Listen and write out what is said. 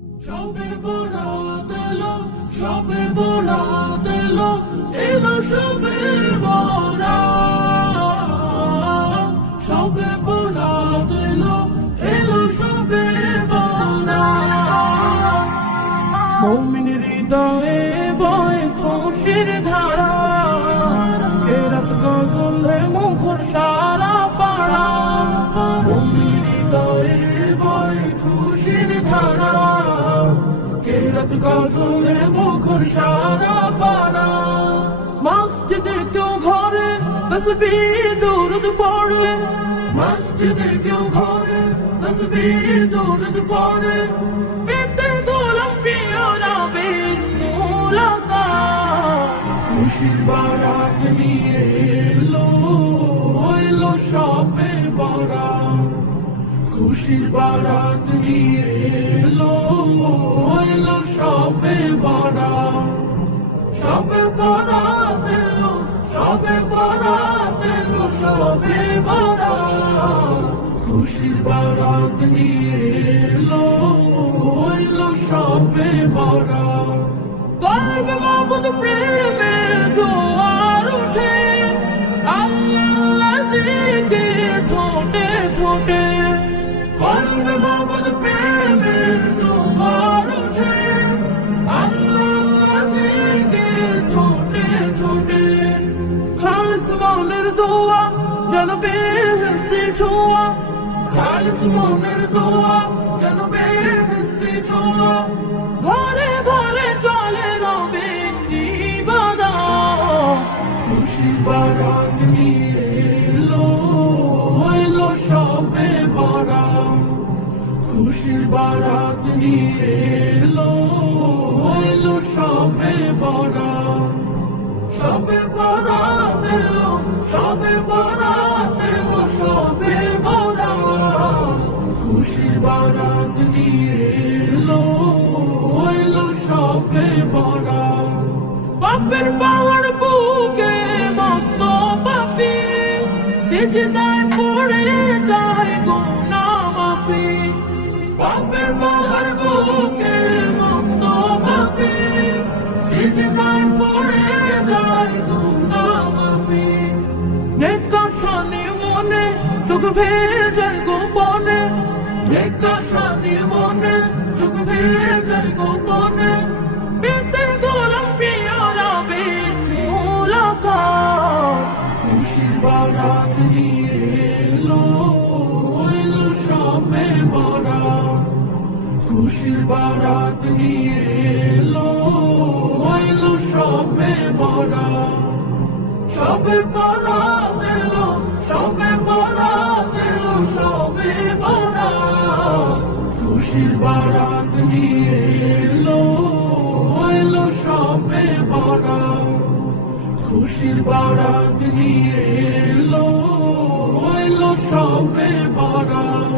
সবে বরাত এলো, সবে বরাত এলো, এলো সবে বরাত। সবে বরাত এলো, এলো সবে বরাত। মুমিনের হৃদয়ে বয় খুশির ধারা, কেরাত গজলে মুখর সারা পাড়া। মুমিনের হৃদয়ে বয় খুশির ধারা, কেরাত গজলে মুখর সারা পাড়া। মসজিদে কেউ ঘরে তসবিহ দুরুদ পড়ে, মসজিদে কেউ ঘরে তসবিহ দুরুদ পড়ে। পেতে গোলাম পিয়ারা বের মুলাকাত, খুশির বারাত নিয়ে এলো, এলো সবে বরাত। খুশির বারাত নিয়ে এলো, এলো সবে বরাত। সবে বরাত এলো, সবে বরাত এলো, সবে বরাত। খুশির বারাত নিয়ে এলো, এলো সবে বরাত। কলবে মাবুদ প্রেমে জোয়ার উঠে, আল্লাহ জিকির ঠোঁটে ঠোঁটে। কলবে মাবুদ প্রেমে জোয়ার উঠে, আল্লাহ জিকির ঠোঁটে ঠোঁটে। খালিস মনের দোয়া যেন বেহেশতে ছোঁয়া, খালিস মনের দোয়া যেন বেহেশতে ছোঁয়া। ঘরে ঘরে চলে রবের ইবাদত, খুশির বারাত নিয়ে এলো, এলো সবে বরাত। খুশির বারাত নিয়ে এলো, এলো সবে বরাত। সবে বরাত এলো, সবে বরাত এলো, সবে বরাত। খুশির বারাত নিয়ে এলো, এলো সবে বরাত। পাপের পাহাড় বুকে মস্ত পাপী, সিজদায় পড়ে যায় গুনাহ মাফি। পাপের পাহাড় বুকে মস্ত পাপী, সিজদায় পড়ে যায় গুনাহ মাফি। নেক শানি মনে সুখ ভেজায় গোপনে, নেক শানি মনে সুখ ভেজায় গোপনে। পেতে গোলাম পিয়ারা বের মুলাকাত, খুশির বারাত নিয়ে এলো, এলো সবে বরাত। খুশির বারাত নিয়ে এলো, এলো সবে বরাত। সবে বরাত এলো, সবে বরাত এলো, সবে বরাত। খুশির বারাত নিয়ে এলো, এলো সবে বরাত। খুশির বারাত নিয়ে এলো, এলো সবে বরাত।